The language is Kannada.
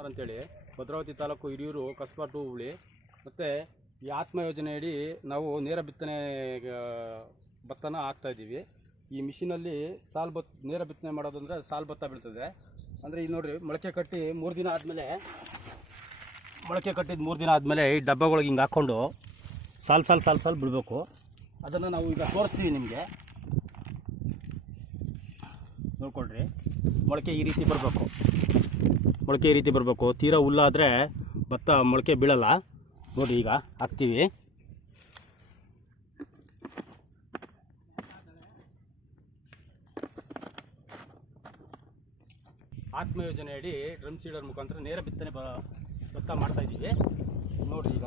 ಕುಮಾರ್ ಅಂತೇಳಿ ಭದ್ರಾವತಿ ತಾಲೂಕು ಹಿರಿಯೂರು ಕಸ್ಬಾ ಟು ಹುಬ್ಳಿ. ಮತ್ತು ಈ ಆತ್ಮ ಯೋಜನೆಯಡಿ ನಾವು ನೇರ ಬಿತ್ತನೆ ಭತ್ತನ ಹಾಕ್ತಾಯಿದ್ದೀವಿ. ಈ ಮಿಷಿನಲ್ಲಿ ನೇರ ಬಿತ್ತನೆ ಮಾಡೋದಂದರೆ ಸಾಲು ಭತ್ತ ಬೀಳ್ತದೆ. ಅಂದರೆ ಈಗ ನೋಡಿರಿ, ಮೊಳಕೆ ಕಟ್ಟಿ 3 ದಿನ ಆದಮೇಲೆ ಈ ಡಬ್ಬಗಳಿಗೆ ಹಿಂಗೆ ಹಾಕ್ಕೊಂಡು ಸಾಲು ಬಿಡಬೇಕು. ಅದನ್ನು ನಾವು ಈಗ ತೋರಿಸ್ತೀವಿ ನಿಮಗೆ, ನೋಡ್ಕೊಳ್ರಿ. ಮೊಳಕೆ ಈ ರೀತಿ ಬರಬೇಕು. ತೀರಾ ಹುಲ್ಲಾದರೆ ಭತ್ತ ಮೊಳಕೆ ಬೀಳಲ್ಲ. ನೋಡಿ, ಈಗ ಹಾಕ್ತೀವಿ. ಆತ್ಮ ಯೋಜನೆಯಡಿ ಡ್ರಮ್ ಸೀಡರ್ ಮುಖಾಂತರ ನೇರ ಬಿತ್ತನೆ ಭತ್ತ ಮಾಡ್ತಾಯಿದ್ದೀವಿ. ನೋಡಿರಿ, ಈಗ